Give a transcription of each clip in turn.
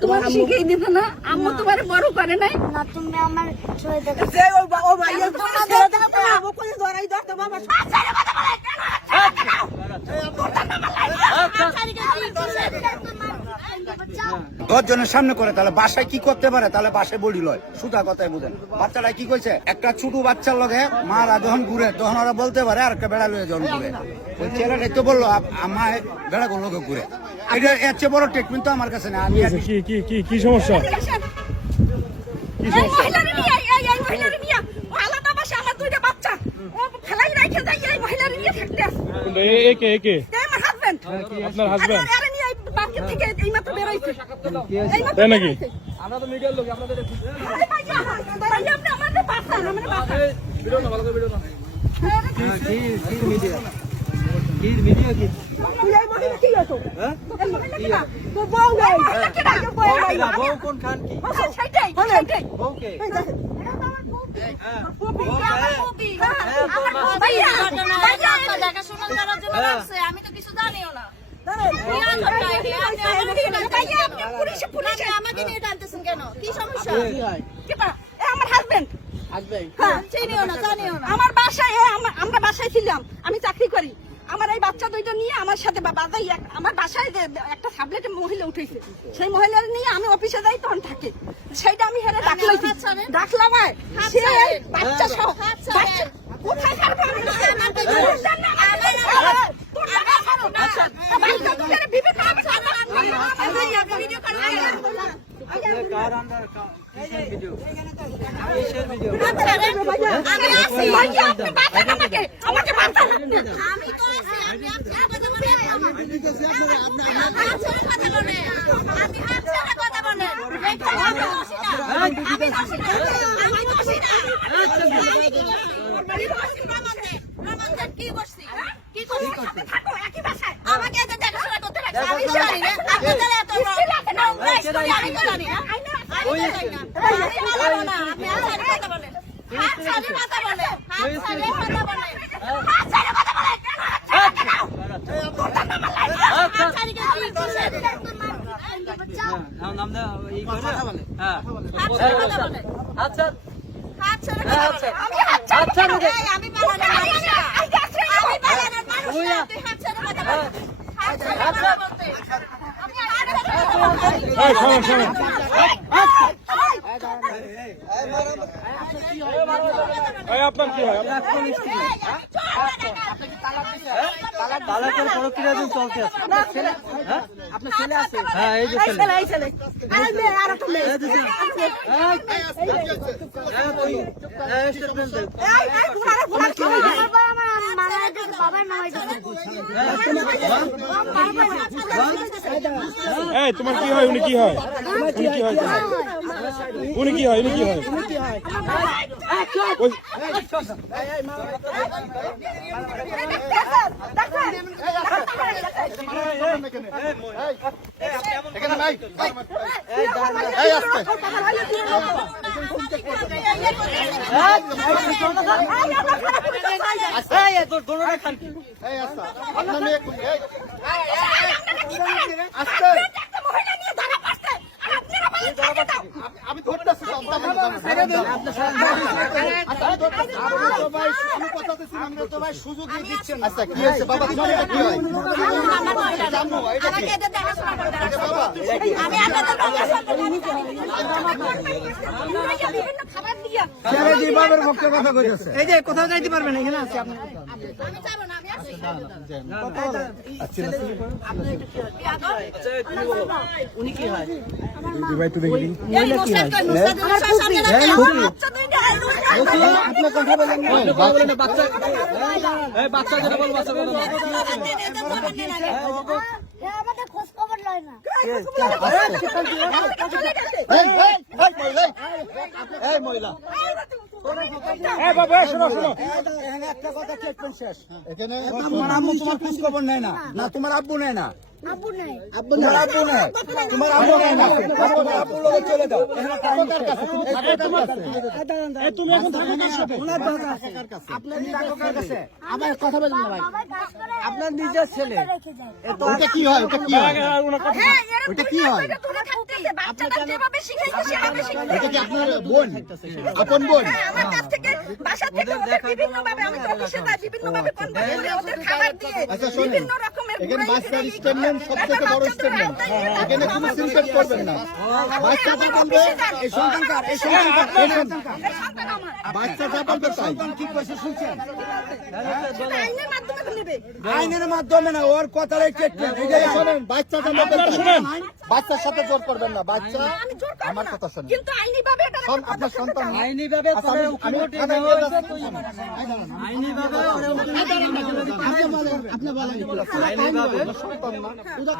তোমার শিখেই দিত না আম্মু তোমার বড় করে নাই না তুমি আমার ছয় দেখো দশজনের সামনে করে তাহলে বাসায় কি করতে পারে, তাহলে বাসায় বডি লয় সুতা কথাই বুঝেন। বাচ্চারা কি কইছে, একটা ছোট বাচ্চার লগে মারা যখন ঘুরে তখন ওরা বলতে পারে আর একটা বেড়া লয়ে যখন ঘুরে, ওই ছেলেটাই তো বললো আমায় বেড়া গুলো ঘুরে। এটা এর চেয়ে বড় ট্রিটমেন্ট তো আমার কাছে না। কি সমস্যা? আপনার হাজবেন্ড তাই নাকি? আমরা তো মিডিয়ার লোক, আপনাদের আমি তো কিছু জানিও না। আমাকে নিয়ে টানতেছেন কেন? কি সমস্যা? আমার হাজবেন্ড আমার বাসায়, আমরা বাসায় ছিলাম, আমি চাকরি করি। আমার এই বাচ্চা দুইটা নিয়ে আমার সাথে বাবাই আমার বাসায় একটা সাবলেটে মহিলা উঠেছে, সেই মহিলার নিয়ে আমি অফিসে যাই তখন থাকে, সেইটা আমি হেরে ডাকলাম সে বাচ্চা সহ কোথায় আপনার কি হয়? তালাকের প্রক্রিয়া চলতে আছে। আপনার ছেলে আছে? হ্যাঁ, এই যে ছেলে। তোমার কি হয়? উনি কি হয়? উনি কি হয়? আমি ধরতেছি সুযোগ দিচ্ছেন। আচ্ছা কি হয়েছে বাবা? কি হয়? এই যে কোথাও যাইতে পারবেন, এখানে আছে আপনার। উনি কি হয়? আপনার কথা বলেন বাচ্চা যেটা বল বাচ্চা আমাদের খোঁজ খবর লয় না। মহিলা একটা কথা চেক শেষ। এখানে তোমার আম্মু তোমার খোঁজ খবর নেয় না, না তোমার আব্বু নেয় না, আব্বু নাই। তোমার আব্বু নাই, তোমার আব্বু নাই না, তোমার আব্বুর লগে চলে যাও। তুমি এখন থাকো কার সাথে? আপনার টাকা কার কাছে? আবার কথা বলেন না ভাই। বাবা কাজ করে আপনার নিজের ছেলে। রেখে যায়। ওটা কি হয়? ওটা কি হয়? হ্যাঁ, এরকম ওটা কি হয়? দূরে থাকতেছে। বাচ্চাটা যেভাবে শিখাইছে সেভাবে শিখাইছে। এটা কি আপনার বোন? আপন বোন? হ্যাঁ, আমার কাছ থেকে বাসা থেকে ওদের বিভিন্নভাবে আমি তো অফিসে যাই, বিভিন্নভাবে কনভেন্স করে ওদের খাবার দিয়ে আচ্ছা, শোনেন, বিভিন্ন রকমের এখানে ঘুরাই বাচ্চার ফিরাই স্টেটমেন্ট সবথেকে বড় স্টেটমেন্ট। এখানে কোনো সিনকেট করবেন না। বাচ্চা যা বলবে, এই সন্তানকার, এই সন্তানকার, এই সন্তানকার। এই সন্তান আমার। বাচ্চা যা বলবে তাই। সন্তান কি কইছে শুনছেন? সেটা আইনের মাধ্যমে তো নেবে। আইনের মাধ্যমে না, ওর কথার স্টেটমেন্ট। এই যে শোনেন, বাচ্চা যা বলবে তাই। বাচ্চার সাথে জোর করবেন না। বাচ্চা আমি জোর করব আমার না। কথা শোনেন। কিন্তু আইনিভাবে এটা আপনার সন্তান না। আইনি ভাবে আচ্ছা, আমি উকিলটি থানায় নেওয়া নিয়ে হয়েছে, যাচ্ছি। আইনি ভাবে ওরা উকিলটি আপনি বলেন।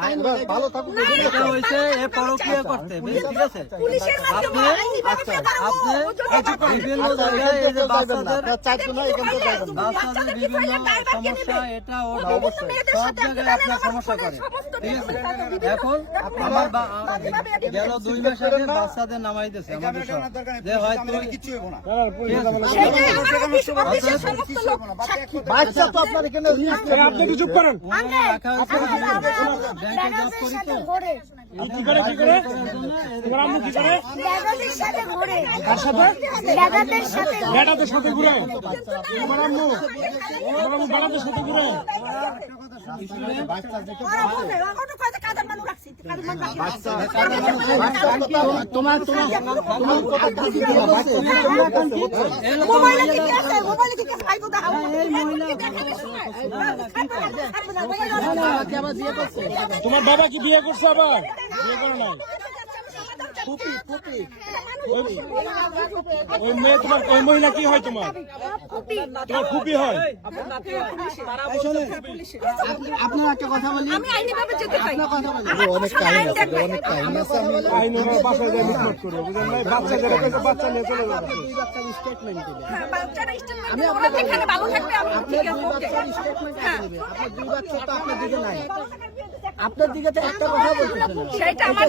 আইনি ভাবে ভালো থাকুন। এটা হয়েছে এ পরক্রিয়া করতে, ঠিক আছে? পুলিশের মাধ্যমে আইনিভাবে আচ্ছা, ফেদার আপনি ও জন্য বিভিন্ন জায়গায় এই যে বাচ্চাদের বাচ্চাদের বিভিন্ন সমস্যা, এটা ওর সব জায়গায় আপনার সমস্যা করে, ঠিক আছে? এখন আমার গেল 2 মাস আগে বাচ্চাদের নামাইতেছে আমাদের সব, যে হয়তো কিচ্ছু হইব না। বাচ্চা তো আপনার এখানে আপনি কি চুপ করেন? ওনারা রাখা হয়েছে ব্যাংকে জব করি সাথে তো, ঘোরে। কি করে কি করে? তোমার আম্মু কি করে? দাদাদের সাথে ঘোরে। কার সাথে? দাদাদের সাথে ঘোরে। বেটাদের সাথে ঘুরে? তোমার আম্মু বেটাদের সাথে ঘুরে? তোমার তোমার বাবা কি বিয়ে করছে আবার? বিয়ে করে নাই? ওই মেয়ে তোমার, ওই মহিলা কি হয় তোমার? তোমার ফুপি হয়? আপনার একটা কথা বলি। আমি আইনিভাবে যেতে চাই। অনেক কাহিনী আছে, অনেক কাহিনী আছে। আমি আইন ওরা বাসায় যায় মিটমাট করে, বুঝলেন ভাই? বাচ্চা যারা পেয়েছে, বাচ্চা নিয়ে চলে যাবে। হ্যাঁ, বাচ্চারা স্টেটমেন্ট দিলে ওরা যেখানে ভালো থাকবে আমি ঠিক আছে, ওকে। হ্যাঁ। আপনার 2 বাচ্চা তো আপনার দিকে নাই, আপনার দিকে তো একটা কথা বলতেছে না। সেটা আমার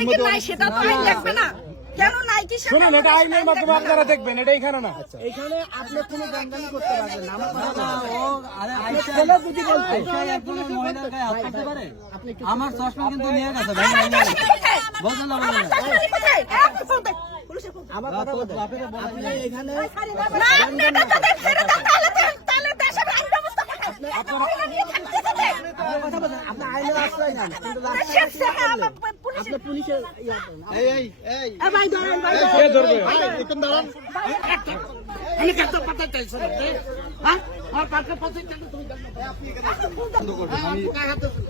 দিকে নাই, সেটা তো আইন দেখবে না। কেন নাই কি সেটা শুনুন, এটা আইনের মাধ্যমে আপনারা দেখবেন, এটা এখানে না। এখানে আপনি কোনো দাঙ্গানি করতে পারবেন না। আমার কথা ও আরে ছেলে যদি বলতে একজন মহিলার গায়ে হাত দিতে পারে, আমার চশমা কিন্তু নিয়ে গেছে ভাই, বুঝলেন না? বুঝলেন না? আমার কথা বলতে আপনি এখানে কথা বলেন, আপনি আইনের আশ্রয় নেন, কিন্তু আপনি পুলিশের কে ধরবে?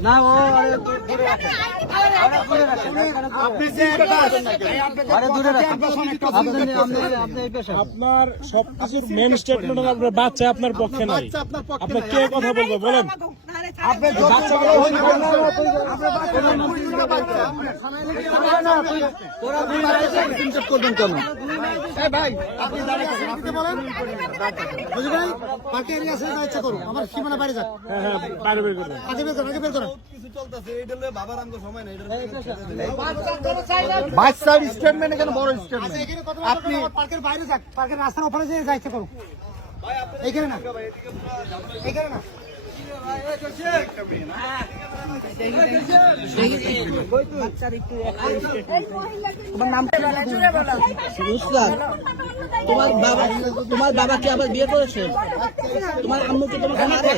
না ও আপনার সবকিছুর মেন স্টেটমেন্ট আপনার বাচ্চা আপনার পক্ষে নাই। আপনি কে কথা বলবে বলেন? করবেন কেন? ভাই আপনি পার্টি এরিয়া আছে, ইচ্ছা করুন আমার সীমানা বাইরে যাক। হ্যাঁ হ্যাঁ, বাইরে বের করবেন। আগে বের করেন, আগে বের করেন। বাচ্চার স্টেটমেন্ট এখানে বড় স্টেটমেন্ট। আপনি পার্কের বাইরে যাক, পার্কের রাস্তার ওপরে যেয়ে যাইতে করুন। এইখানে না, এইখানে না। তোমার বাবা কি আবার বিয়ে করেছে? তোমার আম্মু কি তোমাকে মারে?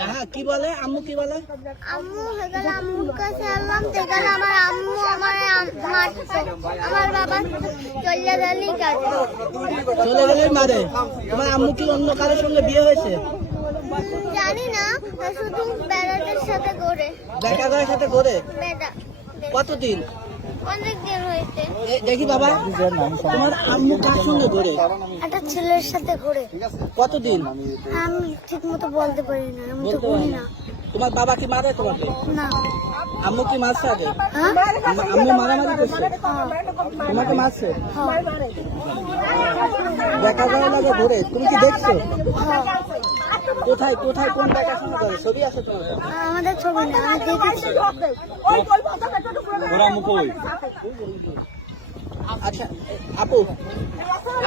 হ্যাঁ, কি বলে আম্মু, কি বলে? আম্মু হেগাল আম্মুর কাছে আল্লাম তেগাল আমার আম্মু আমারে মারতো। আমার বাবা চলে গেলেই কাজে। চলে গেলে মারে। তোমার আম্মু কি অন্য কারোর সঙ্গে বিয়ে হয়েছে? জানি না, শুধু বেড়াদের সাথে ঘোরে। বেটাদের সাথে ঘোরে? বেটা কতদিন? অনেক দিন হয়েছে। দেখি বাবা, তোমার আম্মু কার সঙ্গে ঘোরে? একটা ছেলের সাথে ঘোরে। কতদিন? আমি ঠিক মতো বলতে পারি না, আমি তো ঘুরি না। তোমার বাবা কি মারে তোমাকে? না আম্মু কি মারছে আগে? হ্যাঁ আম্মু মারামারি করছে? তোমাকে মারছে? দেখা যায় না ঘুরে, তুমি কি দেখছো? কোথায় কোথায় কোন দেখাশোনা করে? ছবি আছে তোমার? আমাদের ছবি না, আমি দেখেছি। ওরা মুখ ওই আচ্ছা আপু,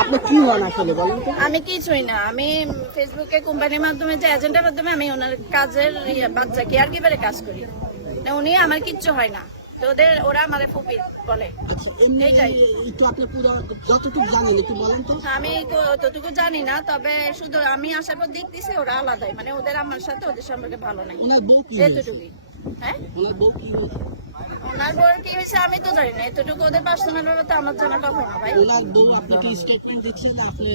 আপনি কি হন আসলে বলেন তো? আমি কিছুই না, আমি ফেসবুকে কোম্পানির মাধ্যমে যে এজেন্টের মাধ্যমে আমি ওনার কাজের বাচ্চা কেয়ার গিভারে কাজ করি। না, উনি আমার কিচ্ছু হয় না, তো ওরা আমার ফুপি বলে। আচ্ছা এমনি এইটাই। একটু আপনি পুরো যতটুকু জানেন একটু বলেন তো। আমি ততটুকু জানি না, তবে শুধু আমি আসার পর দেখতেছি ওরা আলাদাই, মানে ওদের আমার সাথে ওদের সম্পর্কে ভালো নাই, ওনার বউ কি হয়েছে? এতটুকুই। হ্যাঁ, ওনার বউ কি হয়েছে? ওনার বউর কি হয়েছে আমি তো জানি না, এতটুকু ওদের পার্সোনাল ব্যাপার তো আমার জানা কথা না ভাই। ওনার বউ আপনাকে স্টেটমেন্ট দিচ্ছে যে আপনি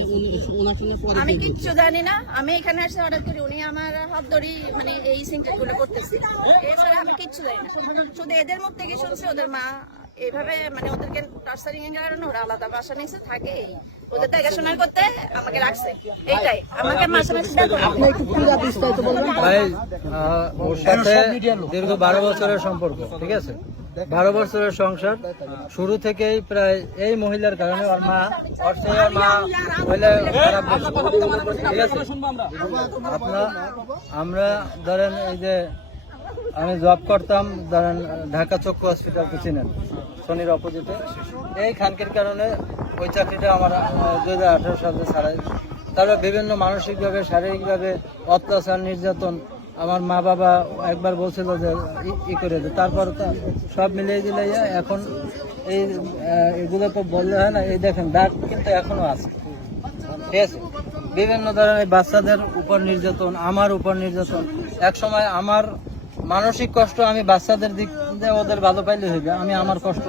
ওনার সঙ্গে পরে আমি কিচ্ছু জানি না, আমি এখানে এসে অর্ডার করি, উনি আমার হাত ধরি মানে এই সিনকেট গুলো করতেছি, এছাড়া আমি কিচ্ছু জানি না। শুধু এদের মুখ থেকে শুনছি ওদের মা এইভাবে মানে ওদেরকে টার্চারিং এর কারণে ওরা আলাদা বাসা নিচে থাকে, ওদের দেখাশোনা করতে আমাকে রাখছে, এইটাই আমাকে মাসে মাসে দেখো। আপনি একটু পুরো বিস্তারিত বলবেন। ভাই ওর সাথে দীর্ঘ 12 বছরের সম্পর্ক, ঠিক আছে? 12 বছরের সংসার, শুরু থেকেই প্রায় এই মহিলার কারণে ওর মা হইলে খারাপ বলছে, ঠিক আছে? আমরা ধরেন এই যে আমি জব করতাম ধরেন ঢাকা চক্ষু হসপিটাল, তো চিনেন, শনির অপোজিটে। এই খানকির কারণে ওই চাকরিটা আমার 2018 সালে ছাড়াই। তারপর বিভিন্ন মানসিকভাবে শারীরিকভাবে অত্যাচার নির্যাতন, আমার মা বাবা একবার বলছিল যে ই করে দে, তারপর সব মিলিয়ে দিলে এখন এই এগুলো তো বললে হয় না। এই দেখেন দাগ কিন্তু এখনো আছে, ঠিক আছে? বিভিন্ন ধরনের বাচ্চাদের উপর নির্যাতন, আমার উপর নির্যাতন। এক সময় আমার মানসিক কষ্ট আমি বাচ্চাদের দিক দিয়ে ওদের ভালো পাইলে হইবে, আমি আমার কষ্ট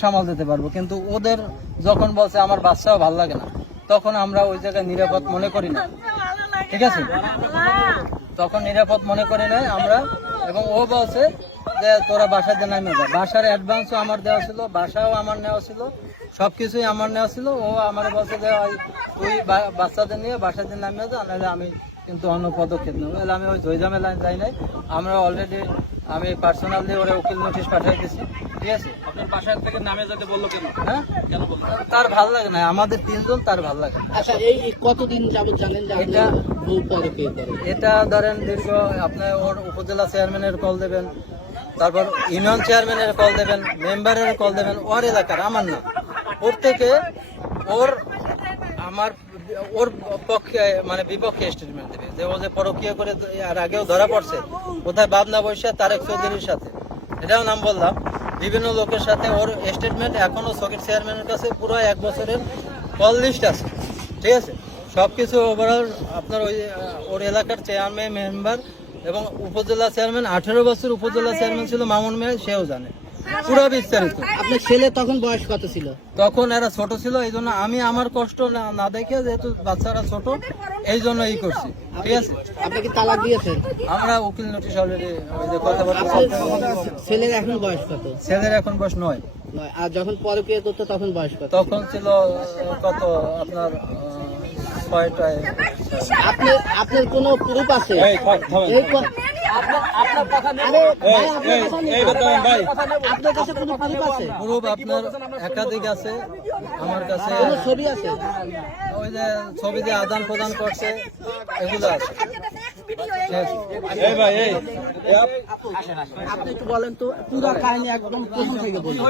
সামাল দিতে পারবো, কিন্তু ওদের যখন বলছে আমার বাচ্চাও ভালো লাগে না, তখন আমরা ওই জায়গায় নিরাপদ মনে করি না, ঠিক আছে? তখন নিরাপদ মনে করি নাই আমরা। এবং ও বলছে যে তোরা বাসাতে নামে যা, বাসার অ্যাডভান্সও আমার দেওয়া ছিল, বাসাও আমার নেওয়া ছিল, সবকিছুই আমার নেওয়া ছিল। ও আমার বলছে যে তুই বাচ্চাদের নিয়ে বাসাতে নামে যা, নাহলে আমি কিন্তু অন্য পদক্ষেপ নেব। তাহলে আমি ওই ঝামেলায় যাই নাই। আমরা অলরেডি আমি পার্সোনালি ওরা উকিল নোটিশ পাঠিয়ে দিয়েছি, ঠিক আছে? আপনার বাসায় থেকে নামে যেতে বললো কেন? হ্যাঁ, কেন বললো? তার ভালো লাগে না, আমাদের 3 জন তার ভালো লাগে না। আচ্ছা এই কতদিন যাবত জানেন যে এটা বউ পরে পেয়ে করে? এটা ধরেন দীর্ঘ, আপনি ওর উপজেলা চেয়ারম্যানের কল দেবেন, তারপর ইউনিয়ন চেয়ারম্যানের কল দেবেন, মেম্বারের কল দেবেন, ওর এলাকার, আমার না। ওর থেকে ওর পক্ষে মানে বিপক্ষে স্টেটমেন্ট দেবে যে ও যে পরকীয়া করে আর আগেও ধরা পড়ছে কোথায় বাবনা বৈশা তারেক চৌধুরীর সাথে, এটাও নাম বললাম, বিভিন্ন লোকের সাথে। ওর স্টেটমেন্ট এখনো সকির চেয়ারম্যানের কাছে পুরো 1 বছরের কল লিস্ট আছে, ঠিক আছে? সবকিছু ওভারঅল আপনার ওই ওর এলাকার চেয়ারম্যান, মেম্বার এবং উপজেলা চেয়ারম্যান, 18 বছর উপজেলা চেয়ারম্যান ছিল মামুন মিয়া, সেও জানে পুরো বিস্তারিত। আপনার ছেলে তখন বয়স কত ছিল? তখন এরা ছোট ছিল, এই জন্য আমি আমার কষ্ট না দেখে, যেহেতু বাচ্চারা ছোট, এই জন্য ই করছি, ঠিক আছে? আপনি কি তালাক দিয়েছেন? আমরা উকিল নোটিশ অলরেডি কথাবার্তা। ছেলের এখন বয়স কত? ছেলের এখন বয়স 9। আর যখন পরকীয়া করতো তখন বয়স কত? তখন ছিল কত আপনার 6টায়। আপনার কোনো প্রুফ আছে? এই থামেন। আপনার কথা নেই। এই বর্তমান ভাই, আপনার কাছে কোনো প্রুফ আছে? গ্রুপ আপনার একাধিক আছে, আমার কাছে কোনো ছবি আছে? ওই যে ছবি দিয়ে আদান প্রদান করছে, এগুলো আছে। এই ভাই এই আপনি একটু বলেন তো পুরো কাহিনী একদম প্রথম থেকে বলুন।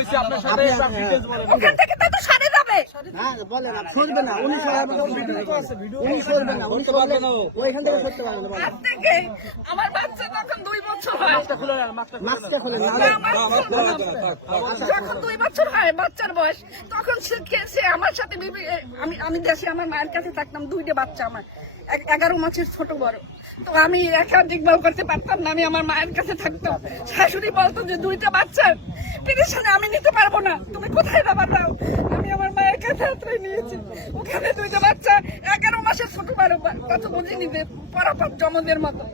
ওখান থেকে তো সারে যাবে। হ্যাঁ বলেন, আপনি সরবে না, উনি সরবে না, উনি সরবে না, উনি সরবে না, ওইখান থেকে সরতে পারবে না। হাত থেকে আমার বাচ্চা তখন 2 বছর হয়, মাস্কটা খুলে না। যখন 2 বছর হয় বাচ্চার বয়স, তখন সে আমার সাথে আমি দেশে আমার মায়ের কাছে থাকতাম, 2টা বাচ্চা আমার, 11 মাসের ছোট বড়। তো আমি একা দেখভাল করতে পারতাম না, আমি আমার মায়ের কাছে থাকতাম। শাশুড়ি বলতো যে 2টা বাচ্চার টেনশনে আমি নিতে পারবো না, তুমি কোথায় যাবার দাও। আমি আমার মায়ের কাছে আশ্রয় নিয়েছি। ওখানে দুইটা বাচ্চা 11 মাসের ছোট বড় কত বুঝিনি যে পরাপাত জমদের মতো।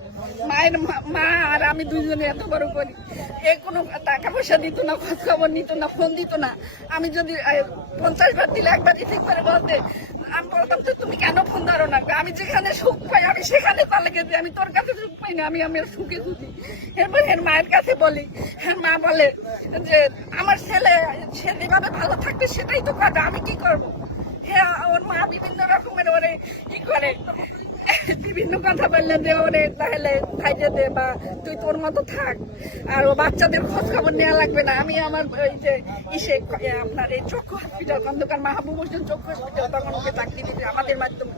মায়ের মা আর আমি দুইজনে এত বড় করি, এ কোনো টাকা পয়সা দিত না, খোঁজ খবর নিত না, ফোন দিত না। আমি যদি 50 বার দিলে একবার রিসিভ করে বলতে, আমি বলতাম যে তুমি কেন ফোন ধরো না? আমি যেখানে সুখ পাই আমি সেখানে তালে গেছি, আমি তোর কাছে সুখ পাই না, আমি আমার সুখে খুঁজি। এরপর এর মায়ের কাছে বলি, হ্যাঁ মা বলে যে আমার ছেলে সে যেভাবে ভালো থাকবে সেটাই তো কথা, আমি কি করব? হ্যাঁ, ওর মা বিভিন্ন রকমের ওরে ই করে, বিভিন্ন কথা বললে যে ওরে তাহলে খাইতে দে বা তুই তোর মতো থাক, আর ও বাচ্চাদের খোঁজ খবর নেওয়া লাগবে না। আমি আমার ওই যে আপনার এই চক্ষু হসপিটাল, খন্দকার মাহবুব হোসেন চক্ষু হসপিটাল, তখন ওকে চাকরি দিতে আমাদের মাধ্যমে,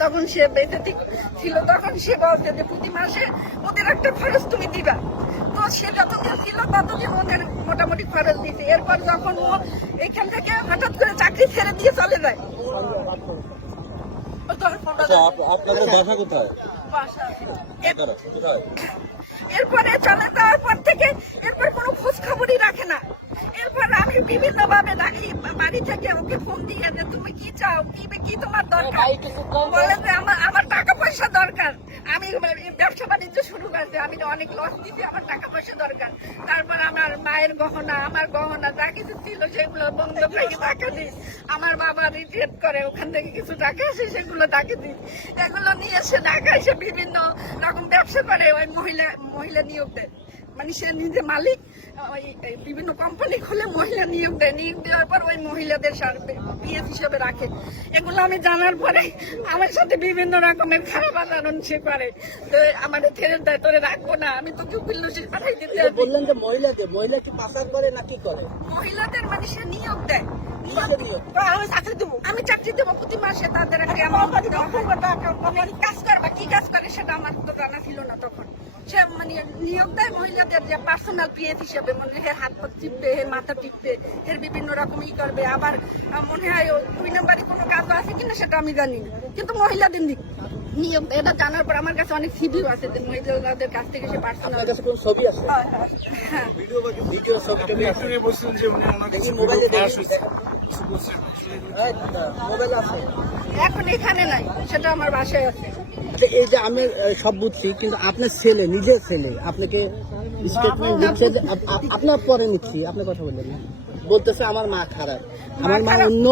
তখন সে বেঁচে ছিল, তখন সে বলছে যে প্রতি মাসে ওদের একটা খরচ তুমি দিবা। তো সে যতদিন ছিল ততদিন ওদের মোটামুটি খরচ দিতে। এরপর যখন ও এখান থেকে হঠাৎ করে চাকরি ছেড়ে দিয়ে চলে যায়, আপনাদের বাসা কোথায়? এরপরে চলে যাওয়ার পর থেকে এরপর কোনো খোঁজ খবরই রাখে না। এরপর আমি বিভিন্ন ভাবে ডাকি বাড়ি থেকে ওকে ফোন দিয়ে যে তুমি কি চাও, কি তোমার দরকার? বলে যে আমার টাকা পয়সা দরকার, আমি ব্যবসা বাণিজ্য শুরু করছি, আমি অনেক লস দিচ্ছি, আমার টাকা পয়সা দরকার। তারপর আমার মায়ের গহনা, আমার গহনা যা কিছু ছিল সেগুলো বন্ধ রেখে টাকা দিই। আমার বাবা রিটায়ার করে, ওখান থেকে কিছু টাকা আসে সেগুলো তাকে দিই। এগুলো নিয়ে এসে ঢাকা এসে বিভিন্ন রকম ব্যবসা করে, ওই মহিলা নিয়োগ দেয়, মানে সে নিজে মালিক, ওই বিভিন্ন কোম্পানি খুলে মহিলা নিয়োগ দেয়। নিয়োগ দেওয়ার পর ওই মহিলাদের পিএস হিসেবে রাখে। এগুলো আমি জানার পরে আমার সাথে বিভিন্ন রকমের খারাপ আচরণ সে করে, আমাদের ছেড়ে দেয়, তোরে রাখবো না, আমি তোকে উকিল নসির পাঠাই দিতে। বললেন যে মহিলা কি পাচার করে না কি করে? মহিলাদের মানে সে নিয়োগ দেয়, আমি চাকরি দেবো প্রতি মাসে, তাদের একটা কাজ করবা, কি কাজ করে সেটা আমার তো জানা ছিল না তখন। সে মানে নিয়োগ দেয় মহিলাদের যে পার্সোনাল পিএস হিসেবে, মানে হের হাত পা টিপবে, হের মাথা টিপবে, হের বিভিন্ন রকম ই করবে। আবার মনে হয় 2 নম্বরই কোনো কাজ আছে কিনা সেটা আমি জানি না, কিন্তু মহিলাদের নিয়োগ এটা জানার পর আমার কাছে অনেক সিভিও আছে যে মহিলাদের কাছ থেকে সে পার্সোনাল ছবি আছে? হ্যাঁ, ভিডিও ছবিটা মোবাইল আছে এখন এখানে নাই, সেটা আমার বাসায় আছে। আচ্ছা, এই যে আমি সব বুঝছি, কিন্তু আপনার ছেলে, নিজের ছেলে আপনাকে স্টেটমেন্ট দিচ্ছে যে আপনার পরে নিচ্ছি, আপনি কথা বললেন না, বলতেছে আমার মা খারাপ, আমার মা অন্য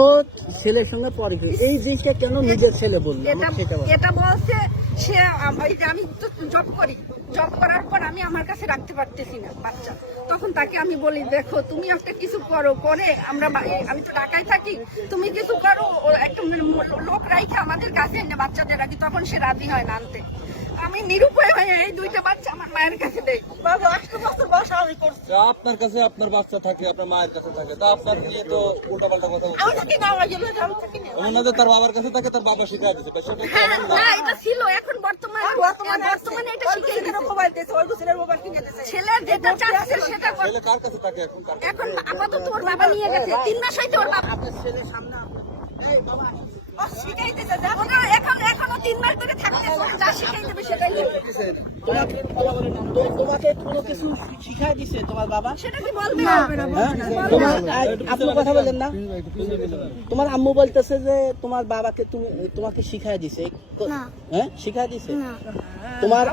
ছেলের সঙ্গে পরে। এই জিনিসটা কেন নিজের ছেলে বললো? এটা বলছে সে, আমি তো জব করি, জব করার পর আমি আমার কাছে রাখতে পারতেছি না বাচ্চা, তখন তাকে আমি বলি দেখো তুমি একটা কিছু করো, করে আমি তো ঢাকায় থাকি, তুমি কিছু করো, একটা লোক রাইখে আমাদের কাছে এনে বাচ্চাদের রাখি। তখন সে রাজি হয় না আনতে। আমি নিরুপায় হয়ে এই 2টা বাচ্চা আমার মায়ের কাছে দেই। বাবা 8 বছর বয়সে আমি করছি। আপনার কাছে আপনার বাচ্চা থাকে, আপনার মায়ের কাছে থাকে, তা আপনার দিয়ে তো উল্টাপাল্টা কথা বলছে। আমি থাকি না, আমার গেলে আমি থাকি না। ওনাদের তার বাবার কাছে থাকে, তার বাবা শিখাই দিতে পারে। হ্যাঁ, না এটা ছিল, এখন বর্তমানে এটা শিখে দিতে মোবাইল দিয়েছে, ওই ছেলের মোবাইল কিনে দিয়েছে। ছেলের যেটা চাচ্ছে সেটা ছেলে কার কাছে থাকে এখন? এখন আপাতত ওর বাবা নিয়ে গেছে। 3 মাস হইতে ওর বাবা আপনার ছেলের সামনে এই বাবা শিখাইতেছে, এখনো 3 মাস ধরে থাকতে যা শিখাই দেবে সেটাই তোমাকে কোনো কিছু শিখাই দিছে তোমার বাবা? সেটা কি বলবে? তোমার আপনি কথা বলেন না, তোমার আম্মু বলতেছে যে তোমার বাবাকে তোমাকে শিখাই দিছে। হ্যাঁ, শিখাই দিছে? তোমার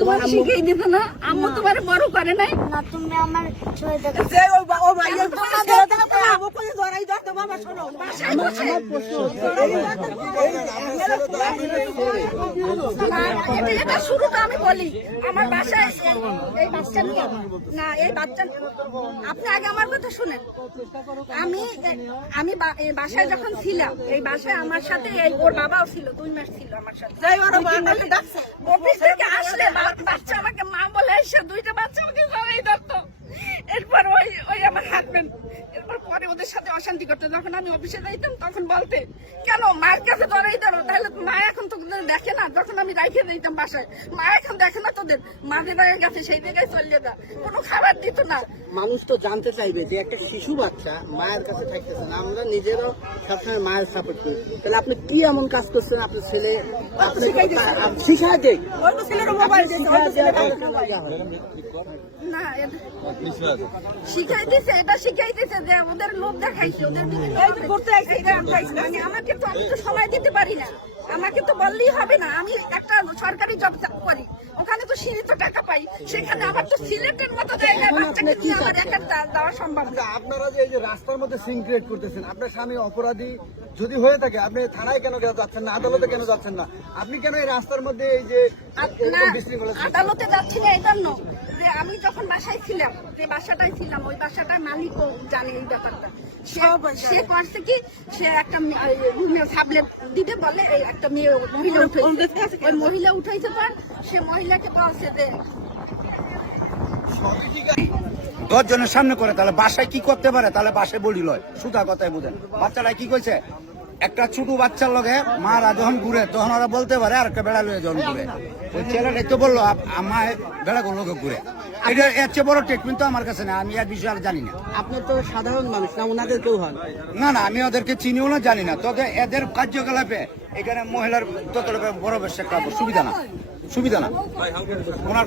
তোমার শিখাই দিবে না? আম্মু তোমার বড় করে নাই না, তুমি আমার ছেলে এটা শুরুটা আমি বলি আমার বাসায় এই বাচ্চা নিয়ে না, এই বাচ্চা আপনি আগে আমার কথা শুনেন। আমি বাসায় যখন ছিলাম, এই বাসায় আমার সাথে ওর বাবাও ছিল, 2 মাস ছিল আমার সাথে। অফিস থেকে আসলে বাচ্চা আমাকে মা বলে এসে 2টা বাচ্চা আমাকে জড়াই ধরতো। এরপর ওই আমার হাজবেন্ড এরপর পরে ওদের সাথে অশান্তি করতো। যখন আমি অফিসে যাইতাম তখন বলতে কেন মার কাছে জড়াই ধরো, তাহলে মা এখন তো দেখে না। যখন আমি রাইখে দিতাম বাসায়, মা এখন দেখে না তোদের, মা যে জায়গায় গেছে সেই জায়গায় চলে যা, কোনো খাবার দিত না। মানুষ তো জানতে চাইবে যে একটা শিশু বাচ্চা মায়ের কাছে থাকতেছে না, আমরা নিজেরও সবসময় মায়ের সাপোর্ট করি, তাহলে আপনি কি এমন কাজ করছেন? আপনার ছেলে শিখাই দেয়, ছেলের মোবাইল না শিখাইতেছে, এটা শিখাইতেছে যে ওদের লোক দেখাইছে, ওদের করতে আইছে, মানে আমাকে তো, আমি তো সময় দিতে পারি না, আমাকে তো বললেই হবে না। আমি একটা সরকারি জব করি, ওখানে তো সীমিত টাকা পাই, সেখানে আবার তো সিলেটের মতো জায়গায় বাচ্চাকে নিয়ে আমার একা দেওয়া সম্ভব না। আপনারা যে এই যে রাস্তার মধ্যে সিন ক্রিয়েট করতেছেন, আপনার স্বামী অপরাধী যদি হয়ে থাকে, আপনি থানায় কেন যাচ্ছেন না, আদালতে কেন যাচ্ছেন না? আপনি কেন এই রাস্তার মধ্যে এই যে না, আদালতে যাচ্ছি না এই জন্য যে আমি যখন বাসায় ছিলাম, যে বাসাটায় ছিলাম, ওই বাসাটার মালিকও জানে এই ব্যাপারটা। সে করছে কি, সে একটা রুমে সাবলেট দিতে বলে, এই একটা মেয়ে মহিলা উঠাইছে, ওই মহিলা উঠাইছে পর সে মহিলাকে বলছে যে 10 জনের সামনে করে, তাহলে বাসায় কি করতে পারে? তাহলে বাসায় বলি লয়, সুতা কথাই বুঝেন। বাচ্চাটা কি কইছে, একটা ছোট বাচ্চার লগে মারা যখন ঘুরে তখন ওরা বলতে পারে আর একটা বেড়া লয়ে যখন ঘুরে। ওই ছেলেটাই তো বললো আমার বেড়া কোন লোকে ঘুরে। এটা এর চেয়ে বড় ট্রিটমেন্ট তো আমার কাছে না, আমি এর বিষয়ে আর জানি না। আপনি তো সাধারণ মানুষ না, ওনাদের কেউ হন না না, আমি ওদেরকে চিনিও না, জানি না। তবে এদের কার্যকলাপে এখানে মহিলার ততটা বড় বেশ একটা সুবিধা না, সুবিধা না ওনার